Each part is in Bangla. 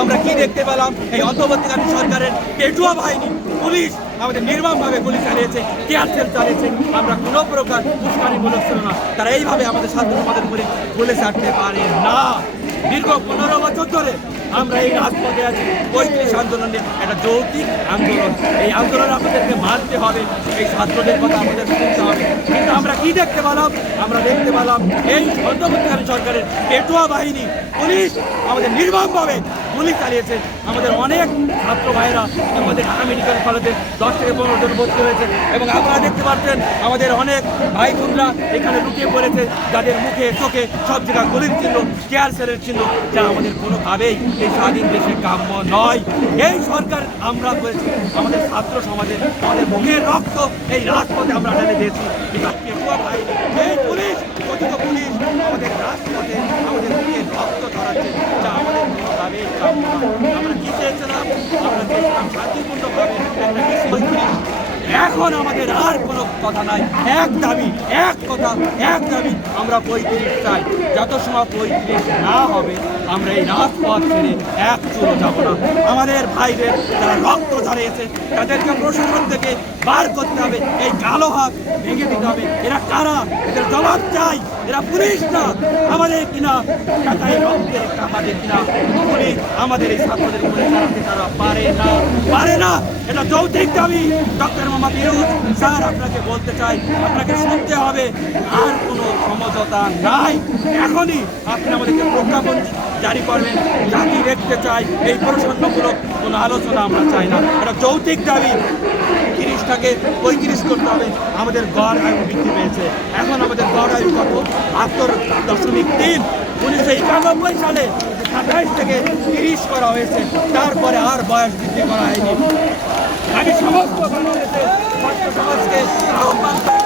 আমরা কি দেখতে পেলাম? এই অন্তর্বর্তীকালীন সরকারের পেটুয়া বাহিনী, পুলিশ, আমাদের নির্মমভাবে গুলি চালিয়েছে কেয়ার সেল চালিয়েছে। আমরা কোনো প্রকার উস্কানিমূলক ছিল না। তারা এইভাবে আমাদের ছাত্র সমাজের উপরে গুলি চাটতে পারে না। দীর্ঘ পনেরো বছর ধরে আমরা এই রাজপথে আছি। পঁয়ত্রিশ আন্দোলনের একটা যৌক্তিক আন্দোলন। এই আন্দোলন আমাদেরকে মানতে হবে। এই ছাত্রদের কথা আমাদের শুনতে হবে। কিন্তু আমরা কি দেখতে পেলাম? আমরা দেখতে পেলাম এই অন্তর্বর্তীকালীন সরকারের পেটুয়া বাহিনী, পুলিশ আমাদের নির্মমভাবে গুলি চালিয়েছে। আমাদের অনেক ছাত্র ভাইরা আমাদের ঢাকা মেডিকেল কলেজে দশ থেকে পনেরো জন ভর্তি হয়েছে। এবং আপনারা দেখতে পাচ্ছেন, আমাদের অনেক ভাই বোনরা এখানে লুকিয়ে পড়েছে, যাদের মুখে, চোখে সব জায়গায় গুলির চিহ্ন, কেয়ার সেলের চিহ্ন, যা আমাদের কোনোভাবেই এই স্বাধীন দেশে কাম্য নয়। এই সরকার আমরা করেছি। আমাদের ছাত্র সমাজের আমাদের মুখের রক্ত এই রাজপথে আমরা ঢেলে দিয়েছি। বাহিনী এই 사람 같은 분도 가면. এখন আমাদের আর কোনো কথা নাই। এক দাবি, এক কথা, এক দাবি আমরা পঁয়ত্রিশ চাই। যত সময় পঁয়ত্রিশ না হবে, আমরা এই রাজপথ ছেড়ে এক চুলো যাব না। আমাদের ভাইদের যারা রক্ত ঝরিয়েছে তাদেরকে প্রশাসন থেকে বার করতে হবে। এই কালো হাত ভেঙে দিতে হবে। এরা কারা? এদের জবাব চাই। এরা পুলিশ না। আমাদের কিনা টাকায় রক্তের আমাদের কিনা আমাদের এই ছাত্রদের উপরে চালাতে তারা পারে না। পারে না। এটা যৌতিক দাবি। ডক্টর মোহাম্মদ স্যার, আপনাকে বলতে চাই, আপনাকে শুনতে হবে, আর কোনো সমঝোতা নাই। এখনই আপনি আমাদেরকে প্রজ্ঞাপন জারি করবেন, জাতি দেখতে চাই, এই প্রসন্নমূলক কোনো আলোচনা আমরা চাই না। এটা যৌতিক দাবি তিরিশটাকে পঁয়ত্রিশ করতে হবে, আমাদের গড় আয়ু বৃদ্ধি পেয়েছে। এখন আমাদের গড় আয়ু কত? বাহাত্তর দশমিক তিন। উনিশশো একানব্বই সালে সাতাইশ থেকে তিরিশ করা হয়েছে। তারপরে আর বয়স বৃদ্ধি করা হয়নি। আমি সমস্ত বাংলাদেশের সমাজকে আহ্বান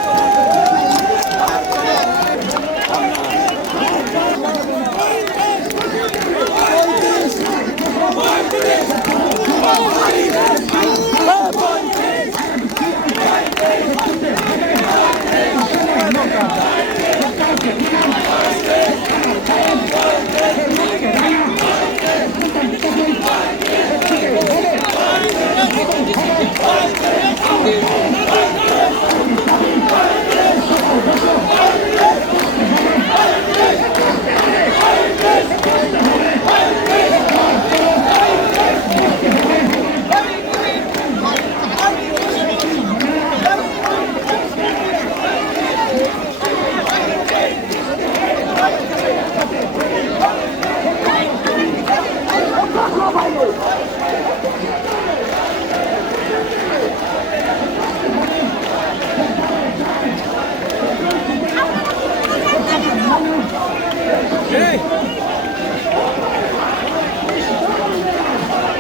네.